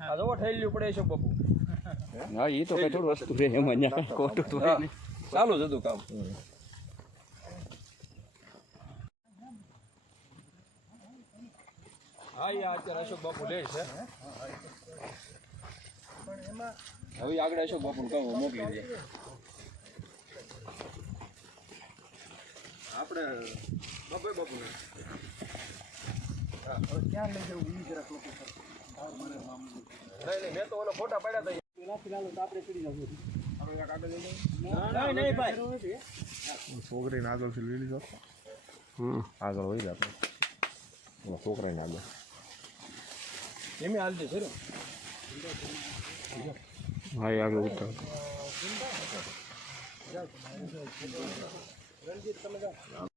આ જો ઠેલ્યું પડે છે બાપુ હા એ તો કઈ થોડું વસ્તુ રે એમાં અહીંયા ખોટું તો. ચાલુ જ હતું કામ. હા એ અત્યારે અશોક બાપુ લે છે. હવે આગળ અશોક બાપુ કહું મોકલી દે. આપણે બાપુ બાપુ નહીં નહીં મેં તો ઓલો ફોટા પાડ્યા હતા છોકરીને આગળથી લઈ લીધો. આગળ વહી જતો છોકરાને આગળ. એમ હાલતી છે હા એ આગળ ઉતર. સાહેબ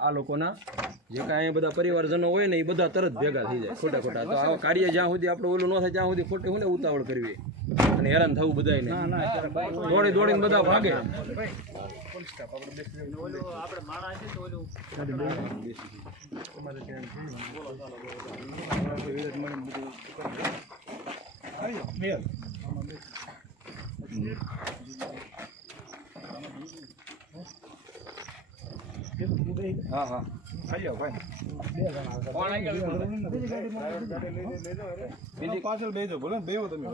આ લોકોના જે કાંઈ બધા પરિવારજનો હોય ને એ બધા તરત ભેગા થઈ જાય ખોટા ખોટા. તો આવા કાર્ય જ્યાં સુધી આપણે ઓલું ન થાય ત્યાં સુધી ખોટી હું ને ઉતાવળ કરવી. અને હેરાન થવું બધાને દોડી દોડીને બધા ભાગે. હા હા કોણ આગળ બીજી પાછળ બેજો ને બેવો તમે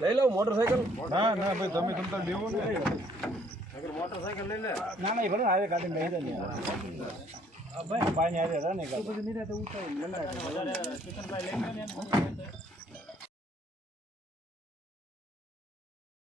લઈ લો મોટરસાયકલ ના ના ભાઈ તમે તમતા બેવો ને. ના ના એ ભલે હારે કાઢીને લઈ જાય ને ભાઈ પાણી હારે રહે ને કાઢે.